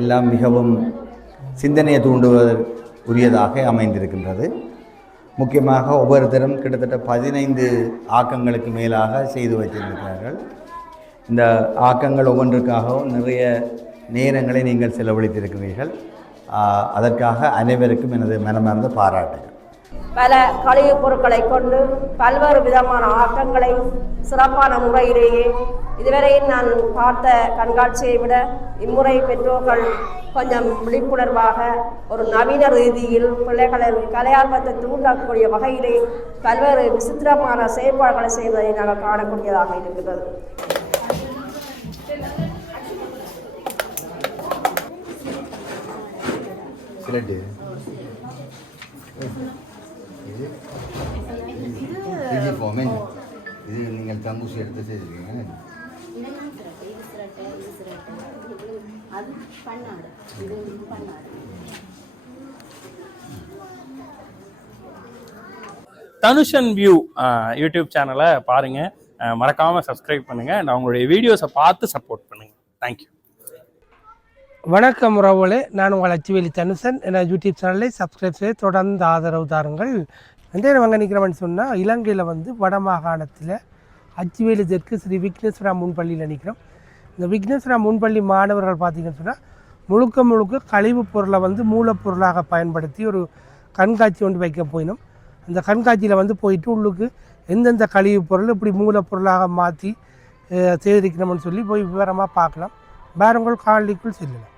எல்லாம் மிகவும் சிந்தனையை தூண்டுவதற்குரியதாக அமைந்திருக்கின்றது. முக்கியமாக ஒவ்வொருத்தரும் கிட்டத்தட்ட 15 ஆக்கங்களுக்கு மேலாக செய்து வைத்திருக்கிறார்கள். இந்த ஆக்கங்கள் ஒவ்வொன்றுக்காகவும் நிறைய நேரங்களை நீங்கள் செலவழித்திருக்கிறீர்கள். அதற்காக அனைவருக்கும் எனது மனமார்ந்த பாராட்டுகள். பல கழிவுப் பொருட்களை கொண்டு பல்வேறு விதமான ஆக்கங்களை சிறப்பான முறையிலேயே இதுவரையில் நான் பார்த்த கண்காட்சியை விட இம்முறை பெற்றோர்கள் கொஞ்சம் விழிப்புணர்வாக ஒரு நவீன ரீதியில் பிள்ளைகளின் கலையார்வத்தை தூண்டக்கூடிய வகையிலே பல்வேறு விசித்திரமான செயற்பாடுகளை செய்வதை நாங்கள் காணக்கூடியதாக இருக்கிறது. இது நீங்கள் தம்பூசி எடுத்து செய்திருக்கீங்க. தனுஷன் வியூ யூடியூப் சேனலை பாருங்க, மறக்காம சப்ஸ்கிரைப் பண்ணுங்க, அவங்களுடைய வீடியோஸை பார்த்து சப்போர்ட் பண்ணுங்க. தேங்க்யூ. வணக்கம் உறவுகளே, நான் உங்கள் அச்சுவேலி தனுஷன். என யூடியூப் சேனலை சப்ஸ்கிரைப் செய்து தொடர்ந்து ஆதரவு தாருங்கள். என்ன வாங்க நிற்கிறவன்னு சொன்னால், இலங்கையில் வடமாகாணத்தில் அச்சுவேலி தெற்கு ஸ்ரீ விக்னேஸ்வரா முன்பள்ளியில் நிற்கிறோம். இந்த விக்னேஸ்வரா முன்பள்ளி மாணவர்கள் பார்த்திங்கன்னு சொன்னால் முழுக்க கழிவுப் பொருளை மூலப்பொருளாக பயன்படுத்தி ஒரு கண்காட்சி ஒன்று வைக்க போயினோம். அந்த கண்காட்சியில் போயிட்டு உள்ளுக்கு எந்தெந்த கழிவுப் பொருள் இப்படி மூலப்பொருளாக மாற்றி செய்திருக்கணும்னு சொல்லி போய் விவரமாக பார்க்கலாம். வேறவங்கள் காணொளிக்குள் செல்லலாம்.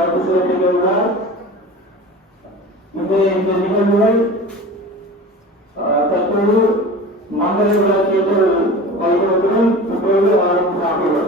அடுத்த நிகழ்வாக இந்த நிகழ்வுகள் தற்போது மங்கள விளக்கேற்றல் வைபவத்துடன் இப்போது ஆரம்பமாகிறது.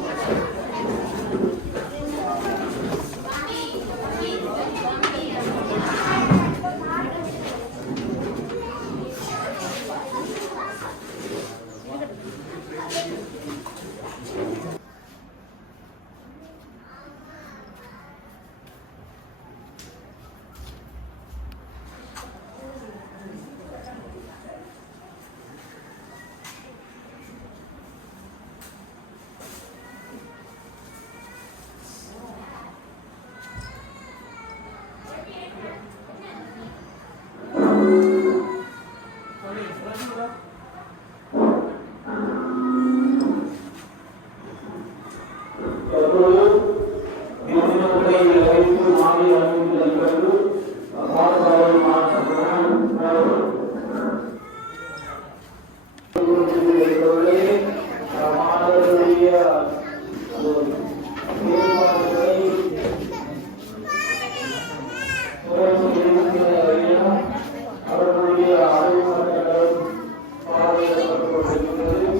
மாணவர்களுடைய அவர்களுடைய அறிவுறுத்தல்கள் பார்வையிடப்பட்டுள்ளது.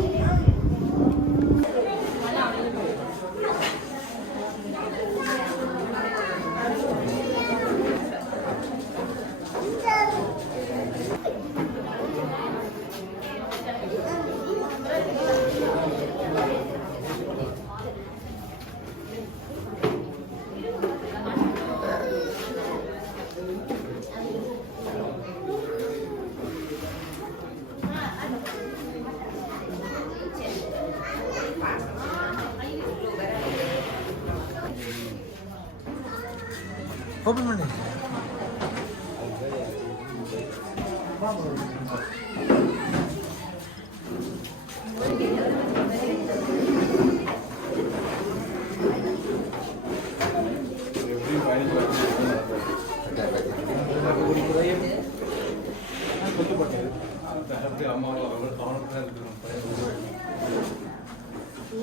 ஓப்பன் பண்ணு.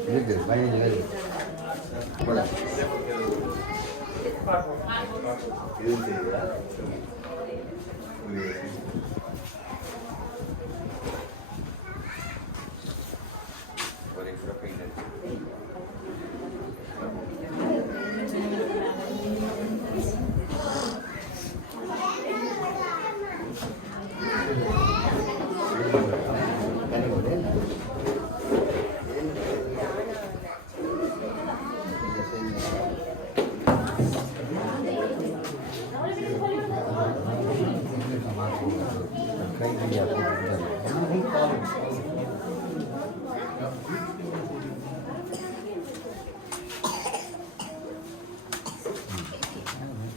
இருக்கு பையன் இருக்கு போல இது செய்யுதா ஒரு எக்ஸ்ட்ரா பெயிண்ட் இருக்கு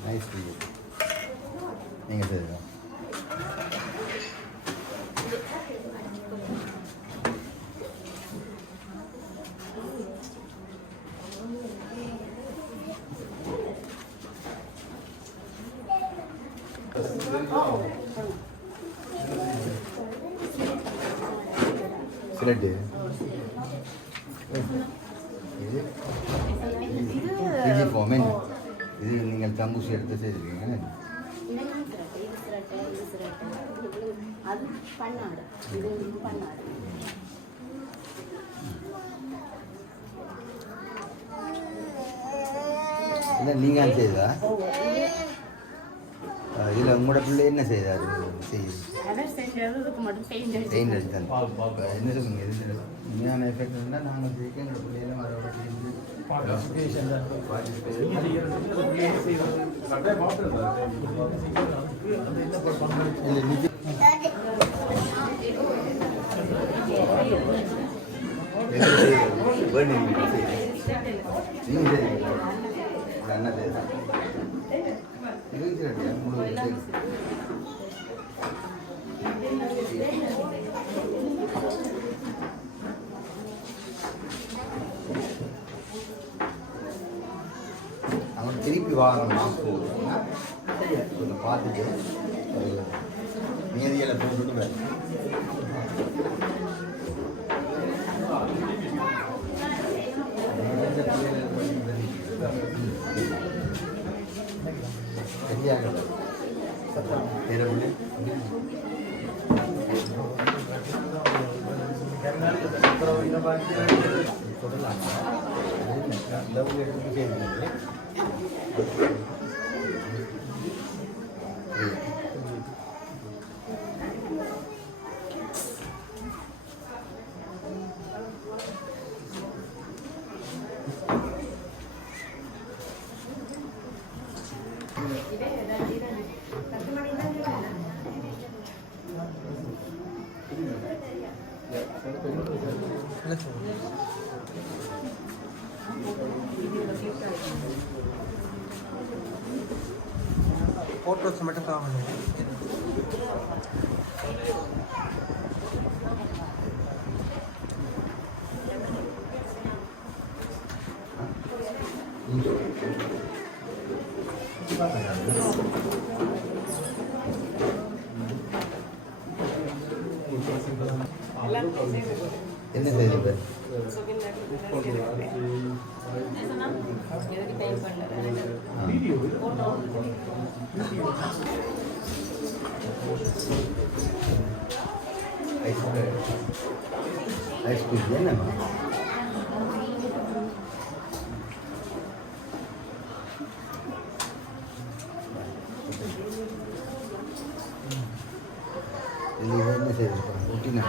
நைஸ் வீடியோ நீங்கள் செய்யுங்க சிலட்டு இது ஃபார்மேன் இது நீங்கள் தம்பூசி எடுத்து செய்திருக்கீங்க அது பண்ணாடு இது பண்ணாடு இல்லை நீங்கள் செய்தா இதில் உங்களோட பிள்ளை என்ன செய்தார் செய்யுது பெயிண்ட் அடிச்சு என்ன சொல்லுங்க இது உண்மையான எஃபெக்ட் இருந்தால் நாங்கள் ஜெயிக்க எங்களோட பிள்ளைகளும் அதோட என்ன செய்யுது அவன் திருப்பி வாங்கணும் கொஞ்சம் பார்த்துட்டு மீதிகளை போட்டுட்டு சரியாக தேரவில்லை தொடரலாம் ஃபோட்டோஸ் மட்டும் காணும். என்ன செய்யுது ஐஸ்கிரீம் என்னம்மா இது என்ன செய்யுது ஒட்டினா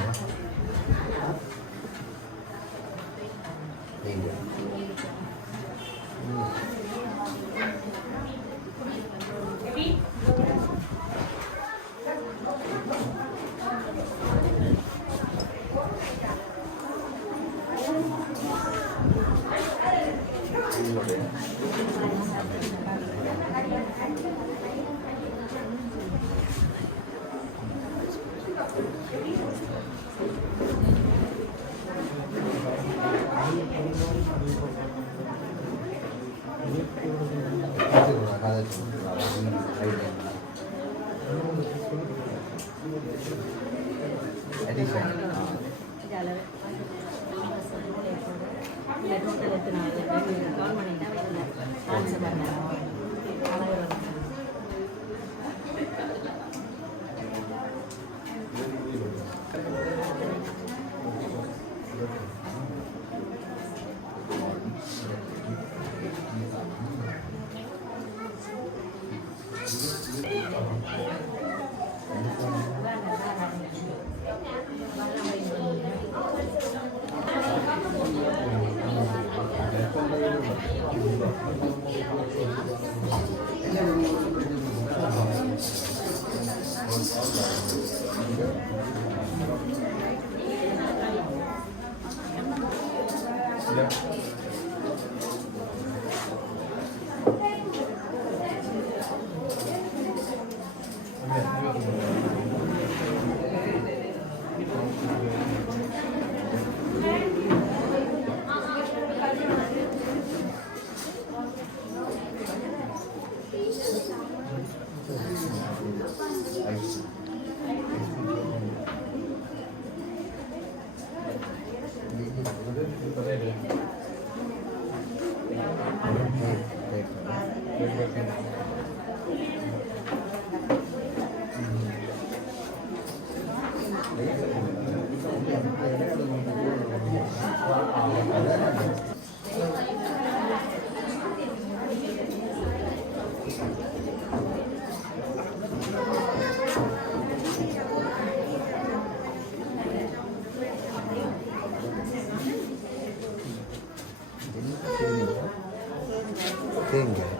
தேங்காய்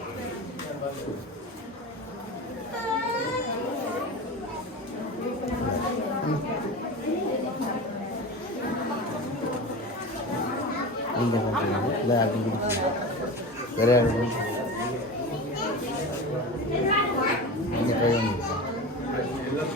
நீங்கள் பண்ணுறீங்க இல்லை அப்படி பிடிச்சி வேறு யாரும் நீங்கள் ட்ரை பண்ணிருக்கோம்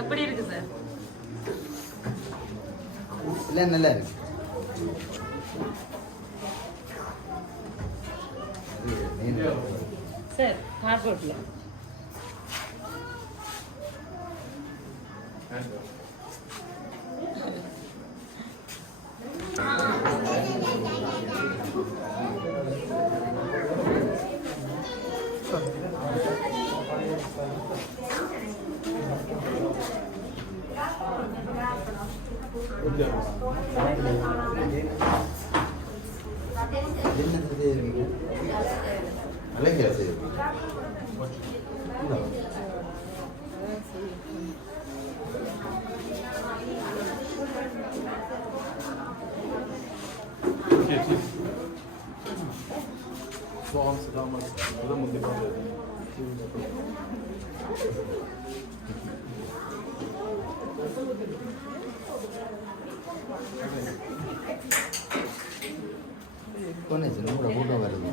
எப்படி இருக்கு சார்? இல்லை நல்லா இருக்கு. சார் கார்போர்ட்ல கொஞ்சம் கூட கூட்டம் வருது.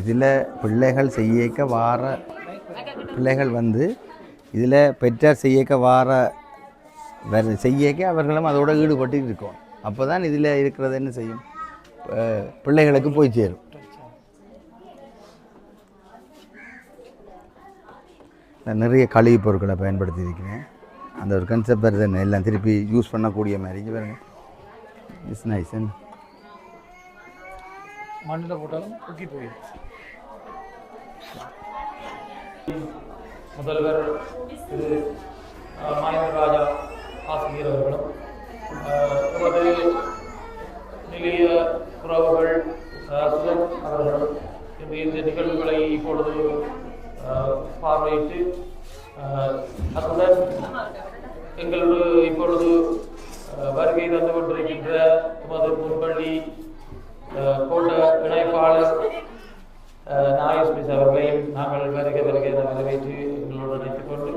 இதில் பிள்ளைகள் செய்யக்க வார பிள்ளைகள் வந்து இதில் பெற்றார் செய்யக்க வார செய்யக்க அவர்களும் அதோட ஈடுபட்டு இருக்கும். அப்போ தான் இதில் இருக்கிறது என்ன செய்யும், பிள்ளைகளுக்கு போய் சேரும். நான் நிறைய கழிவு பொருட்களை பயன்படுத்தி இருக்கிறேன். அந்த ஒரு கன்செப்ட் வருது, எல்லாம் திருப்பி யூஸ் பண்ணக்கூடிய மாதிரி. இங்கே பாருங்க, இட்ஸ் நைஸ். மண்ணில் போட்டாலும் உக்கி போயிடும். முதல்வர் திரு மாயன் ராஜா ஆசிரியர் அவர்களும் நமது நிலைய உறவுகள் சுதன் அவர்களும் இந்த நிகழ்வுகளை இப்பொழுது பார்வையிட்டு அத்துடன் எங்களோடு இப்பொழுது வருகை தந்து கொண்டிருக்கின்ற நமது முன்பள்ளி கோட்ட இணைப்பாளர் நாயஸ்மிஸ் அவர்களையும் நாங்கள் வருகை வரவேற்று எங்களோடு இணைத்துக் கொண்டு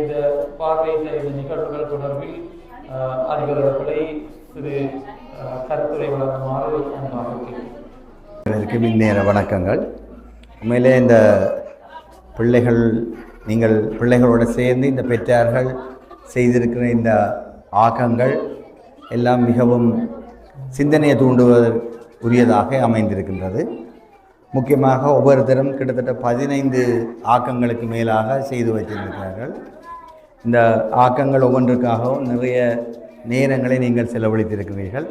இந்த பார்வையிட்ட இந்த நிகழ்வுகள் தொடர்பில் அதிபர்களை திரு கருத்துரை வழங்குமாறு அன்பாக நேர வணக்கங்கள். உண்மையிலே இந்த பிள்ளைகள், நீங்கள் பிள்ளைகளோடு சேர்ந்து இந்த பெற்றார்கள் செய்திருக்கிற இந்த ஆக்கங்கள் எல்லாம் மிகவும் சிந்தனையை தூண்டுவதற்குரியதாக அமைந்திருக்கின்றது. முக்கியமாக ஒவ்வொருத்தரும் கிட்டத்தட்ட 15 ஆக்கங்களுக்கு மேலாக செய்து வைத்திருக்கிறார்கள். இந்த ஆக்கங்கள் ஒவ்வொன்றுக்காகவும் நிறைய நேரங்களை நீங்கள் செலவழித்திருக்கிறீர்கள்.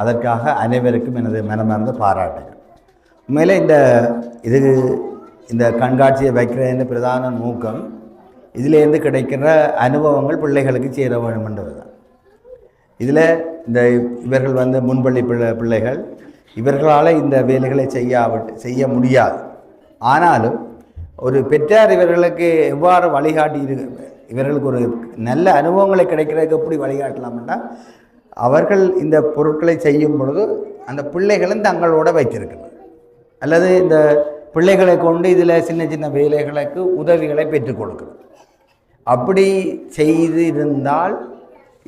அதற்காக அனைவருக்கும் எனது மனமார்ந்த பாராட்டுகள். உண்மையிலே இந்த கண்காட்சியை வைக்கிற பிரதான நோக்கம் இதிலேருந்து கிடைக்கிற அனுபவங்கள் பிள்ளைகளுக்கு சேர வேண்டுமென்றது தான். இதில் இவர்கள் வந்து முன்பள்ளி பிள்ளைகள், இவர்களால் இந்த வேலைகளை செய்ய முடியாது. ஆனாலும் ஒரு பெற்றார் இவர்களுக்கு எவ்வாறு வழிகாட்டி இவர்களுக்கு ஒரு நல்ல அனுபவங்களை கிடைக்கிறதுக்கு எப்படி வழிகாட்டலாம்னா, அவர்கள் இந்த பொருட்களை செய்யும் பொழுது அந்த பிள்ளைகளும் தங்களோட வைத்திருக்கிறது, அல்லது இந்த பிள்ளைகளை கொண்டு இதில் சின்ன சின்ன வேலைகளுக்கு உதவிகளை பெற்றுக் கொடுக்கிறது. அப்படி செய்து இருந்தால்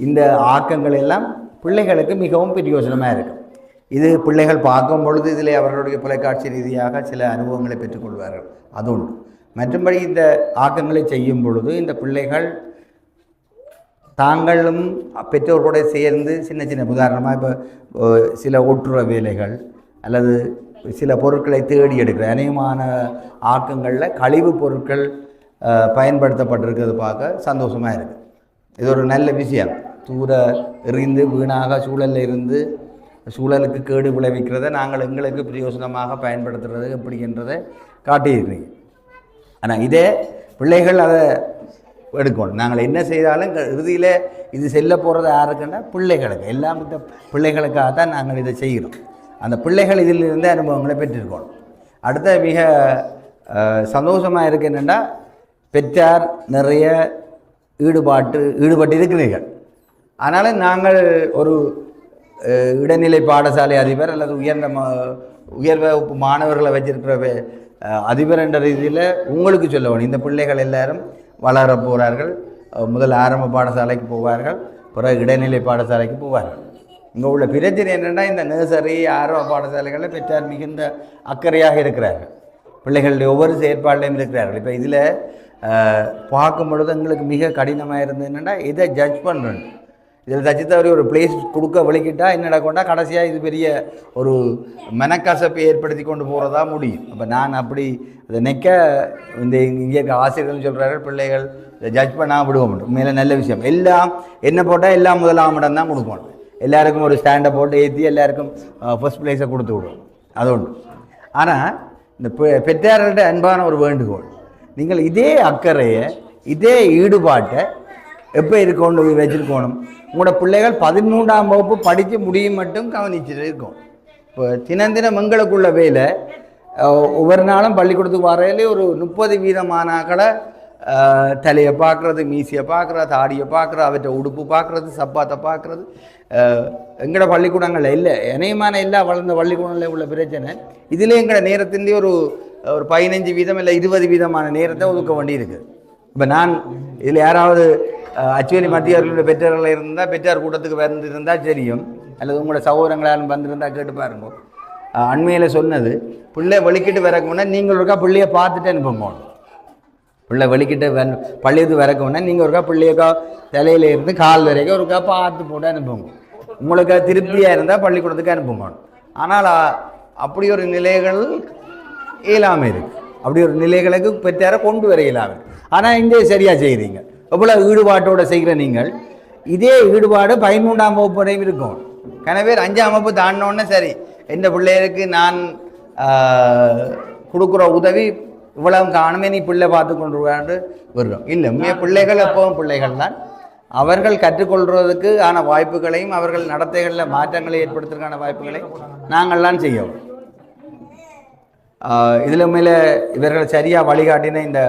இந்த ஆக்கங்கள் எல்லாம் பிள்ளைகளுக்கு மிகவும் பிரயோஜனமாக இருக்கும். இது பிள்ளைகள் பார்க்கும் பொழுது இதில் அவர்களுடைய தொலைக்காட்சி ரீதியாக சில அனுபவங்களை பெற்றுக்கொள்வார்கள், அது உண்டு. மற்றபடி இந்த ஆக்கங்களை செய்யும் பொழுது இந்த பிள்ளைகள் தாங்களும் பெற்றோர்களோடு சேர்ந்து சின்ன சின்ன, உதாரணமாக இப்போ சில ஒட்டுற வேலைகள் அல்லது சில பொருட்களை தேடி எடுக்கிற அநேகமான ஆக்கங்களில் கழிவு பொருட்கள் பயன்படுத்தப்பட்டிருக்கிறது பார்க்க சந்தோஷமாக இருக்குது. இது ஒரு நல்ல விஷயம். தூர எறிந்து வீணாக சூழலில் இருந்து சூழலுக்கு கேடு விளைவிக்கிறத நாங்கள் எங்களுக்கு பிரயோஜனமாக பயன்படுத்துறது எப்படின்றதை காட்டியிருக்கிறீங்க. ஆனால் இதே பிள்ளைகள் அதை எடுக்கணும். நாங்கள் என்ன செய்தாலும் இறுதியில் இது செல்ல போகிறது யாருக்குன்னா பிள்ளைகளுக்கு, எல்லாம் இந்த பிள்ளைகளுக்காக தான் நாங்கள் இதை செய்கிறோம். அந்த பிள்ளைகள் இதிலிருந்து அனுபவங்களை பெற்றிருக்கணும். அடுத்த மிக சந்தோஷமாக இருக்குது என்னென்னா, பெற்றார் நிறைய ஈடுபட்டு இருக்கிறீர்கள். ஆனாலும் நாங்கள் ஒரு இடைநிலை பாடசாலை அதிபர் அல்லது உயர் வகுப்பு மாணவர்களை வச்சிருக்கிற அதிபர் என்ற ரீதியில் உங்களுக்கு சொல்ல வேணும், இந்த பிள்ளைகள் எல்லாரும் வளர போகிறார்கள். முதல் ஆரம்ப பாடசாலைக்கு போவார்கள், பிறகு இடைநிலை பாடசாலைக்கு போவார்கள். இங்கே உள்ள பிரச்சனை என்னென்னா, இந்த நர்சரி ஆரம்ப பாடசாலைகளில் பெற்றார் மிகுந்த அக்கறையாக இருக்கிறார்கள், பிள்ளைகளுடைய ஒவ்வொரு செயற்பாடுலையும் இருக்கிறார்கள். இப்போ இதில் பார்க்கும் பொழுது எங்களுக்கு மிக கடினமாக இருந்தது என்னென்னா இதை ஜட்ஜ் பண்ணுறேன். இதில் தச்சித்தவரி ஒரு பிளேஸ் கொடுக்க வலிக்கிட்டா என்ன கொண்டா கடைசியாக இது பெரிய ஒரு மனக்கசப்பை ஏற்படுத்தி கொண்டு போகிறதா முடியும். அப்போ நான் அப்படி அதை நெக்க இந்த இங்கே ஆசிரியர்கள் சொல்கிறார்கள் பிள்ளைகள் இதை ஜட்ஜ் பண்ணால் விடுவோம். உண்மையில நல்ல விஷயம். எல்லாம் என்ன போட்டால் எல்லாம் முதலாம் இடம் தான் கொடுக்கணும். எல்லாருக்கும் ஒரு ஸ்டாண்டை போட்டு ஏற்றி எல்லாருக்கும் ஃபர்ஸ்ட் ப்ளேஸை கொடுத்து விடுவோம். அது ஒன்று. ஆனால் இந்த பெற்றார்கள்ட்ட அன்பான ஒரு வேண்டுகோள், நீங்கள் இதே அக்கறையை இதே ஈடுபாட்டை எப்போ இருக்கணும் வச்சுருக்கணும். உங்களோட பிள்ளைகள் 13ஆம் வகுப்பு படித்து முடியும் மட்டும் கவனிச்சுட்டு இருக்கும். இப்போ தினம் எங்களுக்குள்ள வேலை ஒவ்வொரு நாளும் பள்ளிக்கூடத்துக்கு வரையிலே ஒரு 30% மாணாக்களை தலையை பார்க்குறது, மீசியை பார்க்குறது, தாடியை பார்க்குறது, அவற்றை உடுப்பு பார்க்குறது, சப்பாத்தை பார்க்குறது. எங்களோட பள்ளிக்கூடங்களில் இல்லை, இணையமான எல்லா வளர்ந்த பள்ளிக்கூடங்களில் உள்ள பிரச்சனை. இதில் எங்களோட நேரத்திலேயே ஒரு 15% இல்லை 20% நேரத்தை ஒதுக்க வேண்டி இருக்குது. இப்போ நான் இதில் யாராவது ஆக்சுவலி மத்தியவர்களுடைய பெற்றோர்கள் இருந்தால் பெற்றார் கூட்டத்துக்கு வந்திருந்தால் தெரியும், அல்லது உங்களோட சகோதரங்களாலும் வந்திருந்தால் கேட்டு பாருங்க. அண்மையில் சொன்னது, பிள்ளை வலிக்கிட்டு வரக்கு முன்னே நீங்கள் ஒருக்கா பிள்ளையை பார்த்துட்டு அனுப்புங்க. பிள்ளை வலிக்கிட்டு பள்ளியது வரக்கு முன்னே நீங்கள் ஒருக்கா பிள்ளையக்கா தலையில் இருந்து கால் வரைக்கும் ஒருக்கா பார்த்து போட்டு அனுப்புங்க. உங்களுக்கு திருப்தியாக இருந்தால் பள்ளிக்கூடத்துக்கு அனுப்புங்க. ஆனால் அப்படி ஒரு நிலைகள் இயலாமல் இருக்குது. அப்படி ஒரு நிலைகளுக்கு பெற்றார கொண்டு வர இயலாமல். ஆனால் இங்கே சரியாக செய்கிறீங்க. எவ்வளோ ஈடுபாட்டோடு செய்கிற நீங்கள் இதே ஈடுபாடு 13ஆம் வகுப்பு வரையும் இருக்கும். கனவே 5ஆம் வகுப்பு தாண்டினோடனே சரி எந்த பிள்ளைகளுக்கு நான் கொடுக்குற உதவி இவ்வளவு காணுமே, நீ பிள்ளை பார்த்து கொண்டு வருகிறோம். இல்லை, பிள்ளைகள் எப்பவும் பிள்ளைகள் தான். அவர்கள் கற்றுக்கொள்வதற்கு ஆன வாய்ப்புகளையும் அவர்கள் நடத்தைகளில் மாற்றங்களை ஏற்படுத்துறதுக்கான வாய்ப்புகளை நாங்கள்லாம் செய்யவும். இதில் மேலே இவர்கள் சரியாக வழிகாட்டின இந்த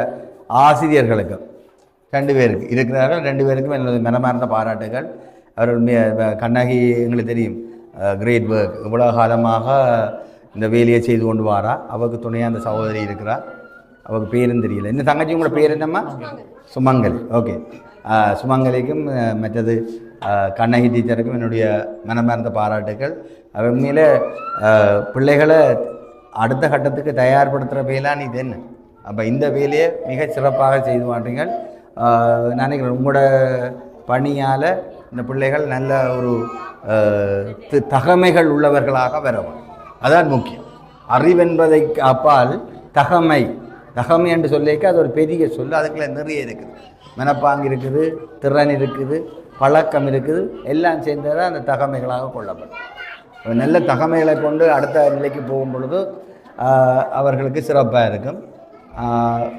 ஆசிரியர்களுக்கு 2 பேருக்கு இருக்கிறார்கள். 2 பேருக்கும் எனது மனமார்ந்த பாராட்டுகள். அவர்கள் கண்ணகி எங்களுக்கு தெரியும், கிரேட் ஒர்க், இவ்வளோ காலமாக இந்த வேலையை செய்து கொண்டு வாரா. அவருக்கு துணையாக அந்த சகோதரி இருக்கிறார். அவருக்கு பேரும் தெரியல. இந்த தங்கச்சி உங்களோட பேர் என்னம்மா? சுமங்கலி. ஓகே, சுமங்கலிக்கும் மற்றது கண்ணகி டீச்சருக்கும் என்னுடைய மனமார்ந்த பாராட்டுகள். அவர் மேலே பிள்ளைகளை அடுத்த கட்டத்துக்கு தயார்படுத்துகிற வேலைன்னு இது என்ன. அப்போ இந்த வேலையை மிக சிறப்பாக செய்து மாட்டீங்கள். நினைக்கிறேன் உங்களோட பணியால் இந்த பிள்ளைகள் நல்ல ஒரு தகமைகள் உள்ளவர்களாக வரவும். அதான் முக்கியம். அறிவென்பதை அப்பால் தகமை என்று சொல்லிக்க அது ஒரு பெரிய சொல். அதுக்குள்ள நிறைய இருக்குது. மனப்பாங்கு இருக்குது, திறன் இருக்குது, பழக்கம் இருக்குது. எல்லாம் சேர்ந்ததான் அந்த தகமைகளாக கொள்ளப்படும். நல்ல தகமைகளை கொண்டு அடுத்த நிலைக்கு போகும் பொழுது அவர்களுக்கு சிறப்பாக இருக்கும்.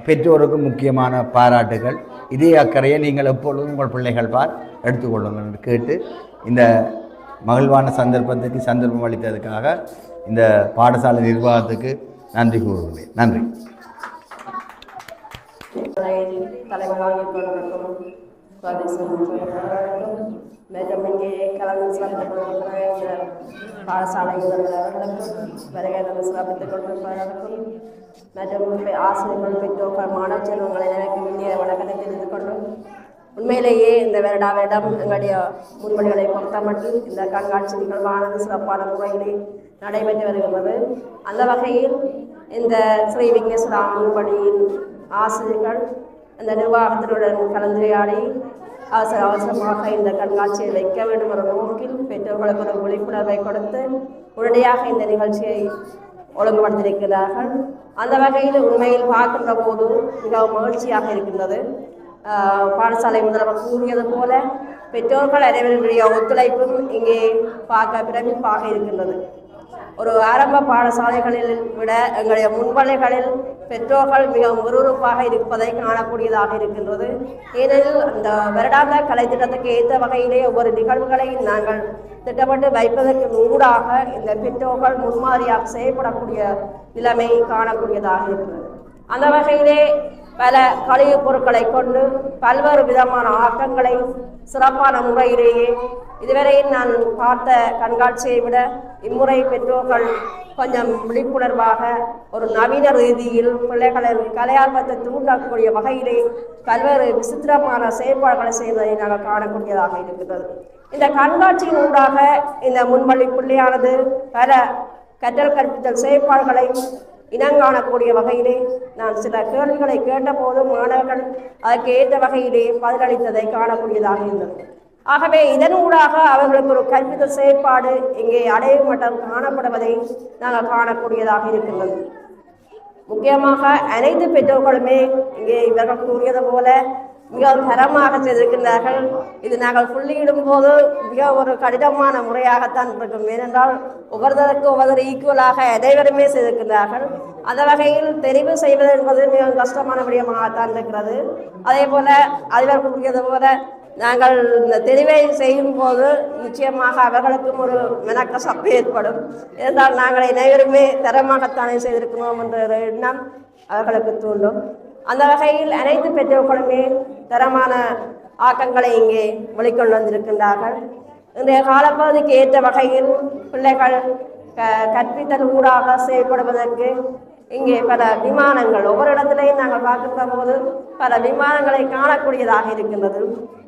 பெற்றோருக்கும் முக்கியமான பாராட்டுகள். இதே அக்கறையை நீங்கள் எப்பொழுதும் உங்கள் பிள்ளைகள் எடுத்துக்கொள்ளுங்கள் என்று கேட்டு இந்த மகிழ்வான சந்தர்ப்பம் அளித்ததுக்காக இந்த பாடசாலை நிர்வாகத்துக்கு நன்றி கூறுகிறேன். நன்றி. மற்றும் இங்கே கலந்து சிறப்பித்துக் கொண்டிருக்கிற இந்த பாடசாலை முதல்வர்களுக்கும் வருகை சிறப்பித்துக் கொண்டிருப்பவர்களுக்கும் மற்றும் ஆசிரியர்கள், பெற்றோர்கள், மாணவ செல்வங்களை எனக்கு இந்திய வணக்கத்தை தெரிந்து கொண்டும் உண்மையிலேயே இந்த வருடம் எங்களுடைய முன்மொழிகளை பொறுத்தமட்டில் இந்த கண்காட்சி நிகழ்வானது சிறப்பான முறையிலே நடைபெற்று வருகிறது. அந்த வகையில் இந்த ஸ்ரீ விக்னேஸ்வரா முன்பள்ளியின் ஆசிரியர்கள் இந்த நிர்வாகத்தினுடன் கலந்துரையாடி அவசரமாக இந்த கண்காட்சியை வைக்க வேண்டும் என்ற நோக்கில் பெற்றோர்களுக்கு ஒரு விழிப்புணர்வை கொடுத்து உடனடியாக இந்த நிகழ்ச்சியை ஒழுங்குபடுத்தியிருக்கிறார்கள். அந்த வகையில் உண்மையில் பார்க்கின்ற போது மிகவும் மகிழ்ச்சியாக இருக்கின்றது. பாடசாலை முதல்வர் கூறியது போல பெற்றோர்கள் அனைவருடைய ஒத்துழைப்பும் இங்கே பார்க்க பிரமிப்பாக இருக்கின்றது. ஒரு ஆரம்ப பாடசாலைகளில் விட எங்களுடைய முன்பள்ளிகளில் பெற்றோர்கள் மிகவும் விறுவிறுப்பாக இருப்பதை காணக்கூடியதாக இருக்கின்றது. ஏனெனில் அந்த வருடாந்த கலை திட்டத்துக்கு ஏற்ற வகையிலே ஒவ்வொரு நிகழ்வுகளையும் நாங்கள் திட்டமிட்டு வைப்பதற்கு ஊடாக இந்த பெற்றோர்கள் முன்மாதிரியாக செயல்படக்கூடிய நிலைமை காணக்கூடியதாக இருக்கிறது. அந்த வகையிலே பல கழிவுப் பொருட்களை கொண்டு பல்வேறு விதமான ஆக்கங்களை சிறப்பான முறையிலேயே இதுவரையில் நான் பார்த்த கண்காட்சியை விட இம்முறை பெற்றோர்கள் கொஞ்சம் விழிப்புணர்வாக ஒரு நவீன ரீதியில் பிள்ளைகளின் கலையார்வத்தை தூண்டக்கூடிய வகையிலே பல்வேறு விசித்திரமான செயல்பாடுகளை செய்வதை நாங்கள் காணக்கூடியதாக இருக்கிறது. இந்த கண்காட்சியின் ஊடாக இந்த முன்பள்ளி பிள்ளையானது பல கற்றல் கற்பித்தல் செயல்பாடுகளை இனங்காணக்கூடிய வகையிலே நான் சில கேள்விகளை கேட்டபோது மாணவர்கள் அதற்கு ஏற்ற வகையிலே பதிலளித்ததை காணக்கூடியதாக இருந்தது. ஆகவே இதனூடாக அவர்களுக்கு ஒரு கற்பித்தல் செயற்பாடு இங்கே அடைவு மட்டம் காணப்படுவதை நாங்கள் காணக்கூடியதாக இருக்கின்றது. முக்கியமாக அனைத்து பெற்றோர்களுமே இங்கே இவர்கள் கூறியது போல மிக தரமாக செய்திருக்கின்றார்கள். இது நாங்கள் புள்ளியிடும் போது மிக ஒரு கடினமான முறையாகத்தான் இருக்கும். ஏனென்றால் ஒவ்வொருத்தருக்கு ஒவ்வொரு ஈக்குவலாக அனைவருமே செய்திருக்கின்றார்கள். அந்த வகையில் தெரிவு செய்வது என்பது மிக கஷ்டமான விடயமாகத்தான் இருக்கிறது. அதே போல அதிபர் கூறியது போல நாங்கள் இந்த தெரிவை செய்யும் போது நிச்சயமாக அவர்களுக்கும் ஒரு மெனக்கசப்பு ஏற்படும். என்றால் நாங்கள் அனைவருமே தரமாகத்தானே செய்திருக்கிறோம் என்ற ஒரு எண்ணம் அவர்களுக்கு தூண்டும். அந்த வகையில் அனைத்து பெற்றோர்களுமே தரமான ஆக்கங்களை இங்கே வெளிக்கொண்டு வந்திருக்கின்றார்கள். இன்றைய காலப்பகுதிக்கு ஏற்ற வகையில் பிள்ளைகள் கற்பித்தல் ஊடாக செயல்படுவதற்கு இங்கே பல விமானங்கள் ஒவ்வொரு இடத்திலையும் நாங்கள் பார்க்கின்ற போது பல விமானங்களை காணக்கூடியதாக இருக்கின்றது.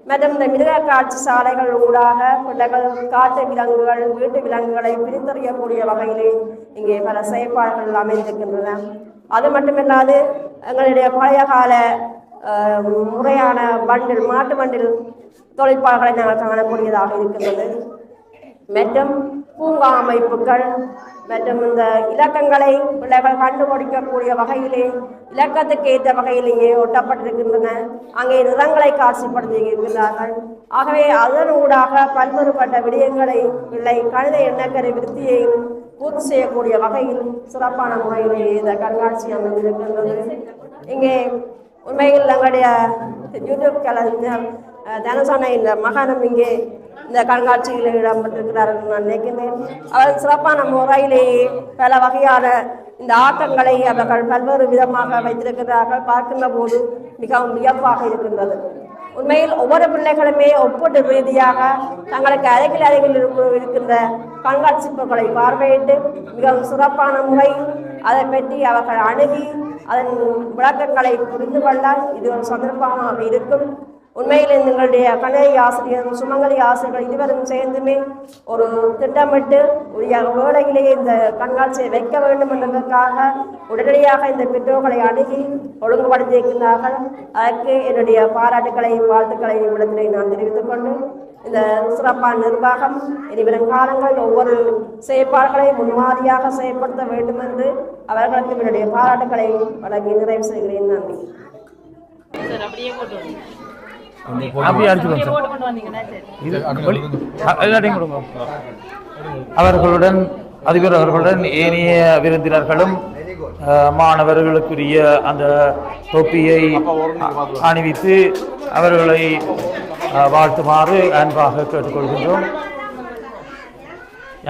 மற்றும் இந்த மிருக காட்சி சாலைகள் ஊடாக பிள்ளைகள் காட்டு விலங்குகள் வீட்டு விலங்குகளை பிரித்தறியக்கூடிய வகையிலே இங்கே பல செயற்பாடுகள் அமைந்திருக்கின்றன. அது மட்டுமில்லாது எங்களுடைய பழைய கால முறையான மாட்டு வண்டில் தொழிற்பாடுகளை நாங்கள் காணக்கூடியதாக இருக்கின்றது. மற்றும் பூங்கா அமைப்புகள் மற்றும் இந்த இலக்கங்களை பிள்ளைகள் கண்டுபிடிக்கக்கூடிய வகையிலே இலக்கத்துக்கு ஏற்ற வகையில் இங்கே ஒட்டப்பட்டிருக்கின்றன. அங்கே நிறங்களை காட்சிப்படுத்தி இருக்கின்றார்கள். ஆகவே அதனூடாக பல்வேறுபட்ட விடயங்களை பிள்ளை கணித எண்ணக்கரை விருத்தியையும் பூர்த்தி செய்யக்கூடிய வகையில் சிறப்பான முறையிலே இந்த கண்காட்சி அமைந்திருக்கின்றது. இங்கே உண்மையில் எங்களுடைய யூடியூப் கலைஞர் தனுசான இந்த மகானம் இங்கே இந்த கண்காட்சியில் இடம்பெற்றிருக்கிறார்கள் நான் நினைக்கின்றேன். அவர் சிறப்பான முறையிலேயே பல வகையான இந்த ஆட்டங்களை அவர்கள் பல்வேறு விதமாக வைத்திருக்கிறார்கள். பார்க்கின்ற போது மிகவும் வியப்பாக இருக்கின்றது. உண்மையில் ஒவ்வொரு பிள்ளைகளுமே ஒப்பீட்டு ரீதியாக தங்களுக்கு அருகில் இருக்கின்ற கண்காட்சிப்புகளை பார்வையிட்டு மிகவும் சிறப்பான முறையில் அதை பற்றி அவர்கள் அணுகி அதன் விளக்கங்களை புரிந்து கொள்ள இது ஒரு சந்தர்ப்பமாக இருக்கும். உண்மையில் எங்களுடைய கணனி ஆசிரியர் சுமங்கலி ஆசிரியர்கள் இருவரும் சேர்ந்துமே ஒரு திட்டமிட்டு உரிய வேளையிலேயே இந்த கண்காட்சியை வைக்க வேண்டும் என்பதற்காக உடனடியாக இந்த பெற்றோர்களை அணுகி ஒழுங்குபடுத்தியிருக்கிறார்கள். அதற்கு என்னுடைய பாராட்டுக்களையும் வாழ்த்துக்களையும் இடத்திலே நான் தெரிவித்துக் கொண்டு இந்த சிறப்பான நிர்வாகம் இனிவரும் காலங்களில் ஒவ்வொரு செயற்பாடுகளை முன்மாதிரியாக செயல்படுத்த வேண்டும் என்று அவர்களுக்கு என்னுடைய பாராட்டுக்களை வழங்கி நிறைவு செய்கிறேன். நன்றி. அவர்களுடன் அதிபர் அவர்களுடன் ஏனைய விருந்தினர்களும் மாணவர்களுக்குரிய அந்த தொப்பியை அணிவித்து அவர்களை வாழ்த்துமாறு அன்பாக கேட்டுக்கொள்கின்றோம்.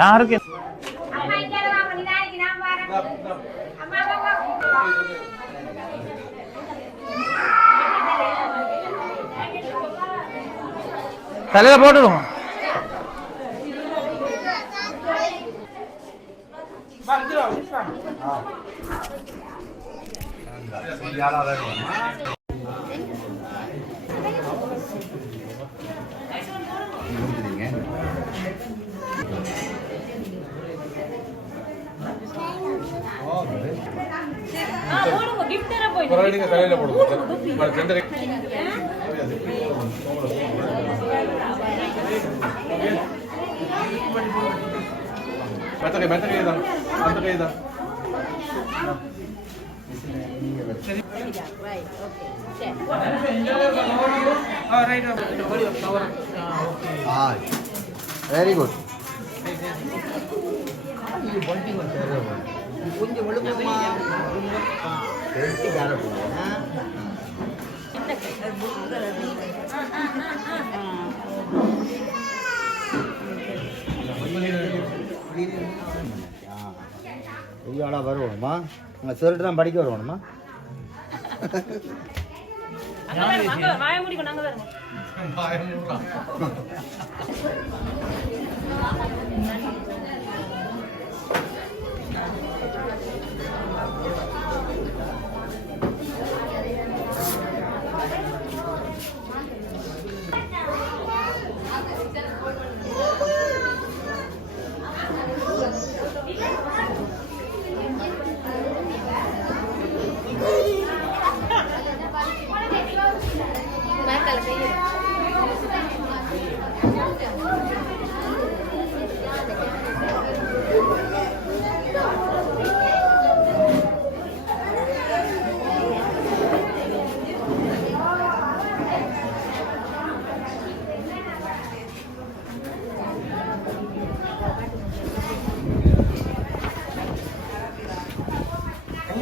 யாருக்கு தலையில போட்டுடுவோம். Very good. ஐயாடா வருவோம்மா, உங்கள் சொல்லிட்டு தான் படிக்க வருவோம்மா.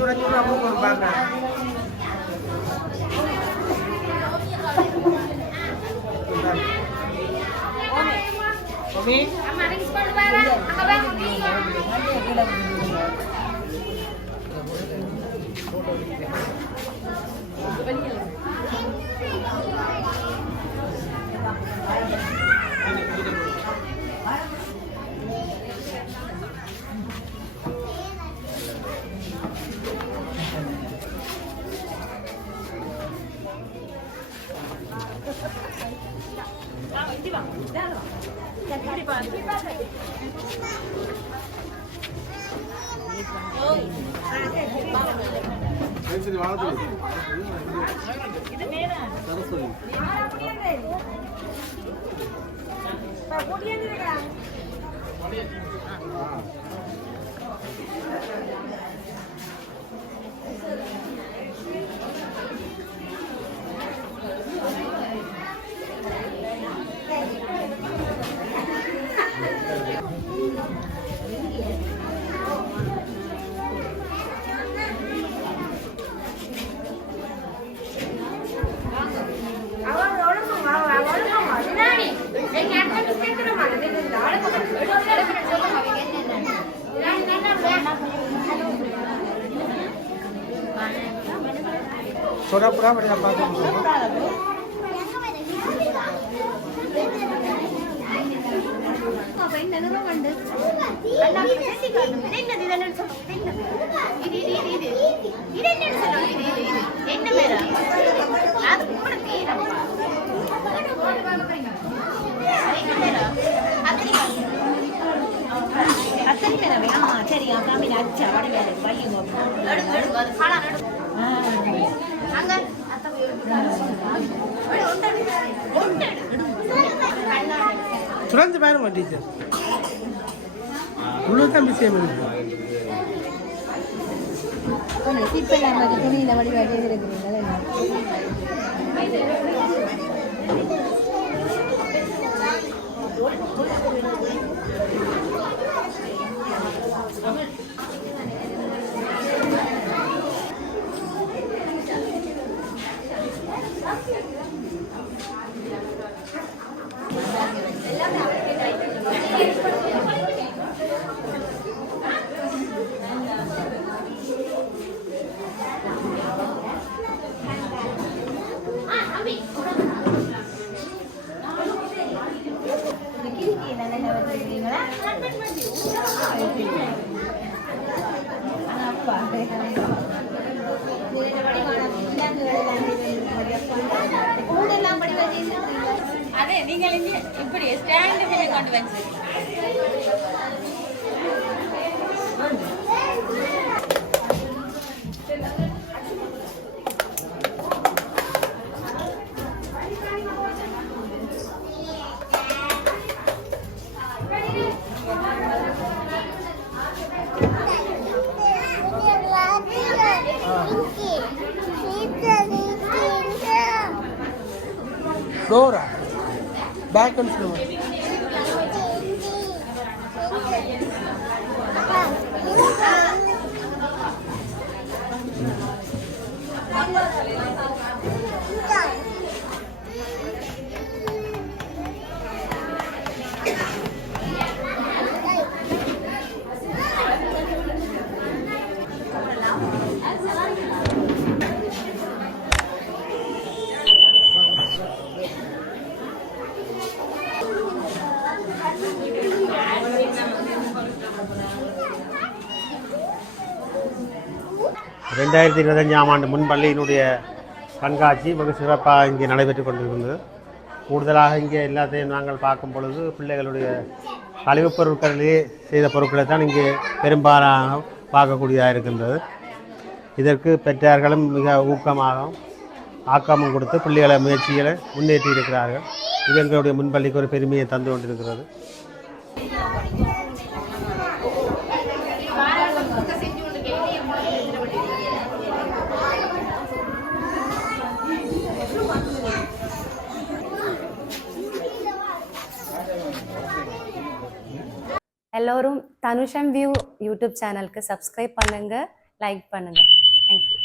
சுட மூக்கு பார்க்குறேன். Soda pura pada apa tu? சுரஞ்சு பாருங்க டீச்சர், இவ்வளோதான் விஷயம் இருக்கு. துணியில வழிபாடு இருக்கிறீங்களா? அதே நீங்கள் இப்படி ஸ்டாண்ட் கொண்டு வந்து Dora, back and forth. ரெண்டாயிரத்தி 25ஆம் ஆண்டு முன்பள்ளியினுடைய கண்காட்சி வெகு சிறப்பாக இங்கே நடைபெற்று கொண்டிருக்கின்றது. கூடுதலாக இங்கே எல்லாத்தையும் நாங்கள் பார்க்கும் பொழுது பிள்ளைகளுடைய கழிவுப் பொருட்களிலே செய்த பொருட்களை தான் இங்கே பெரும்பாலாக பார்க்கக்கூடியதாக இருக்கின்றது. இதற்கு பெற்றார்களும் மிக ஊக்கமாகவும் ஆக்கமும் கொடுத்து பிள்ளைகளை முயற்சிகளை முன்னேற்றி இருக்கிறார்கள். இது எங்களுடைய முன்பள்ளிக்கு ஒரு பெருமையை தந்து கொண்டிருக்கிறது. எல்லோரும் தனுஷம் வியூ யூடியூப் சேனலுக்கு சப்ஸ்கிரைப் பண்ணுங்கள், லைக் பண்ணுங்கள். தேங்க்யூ.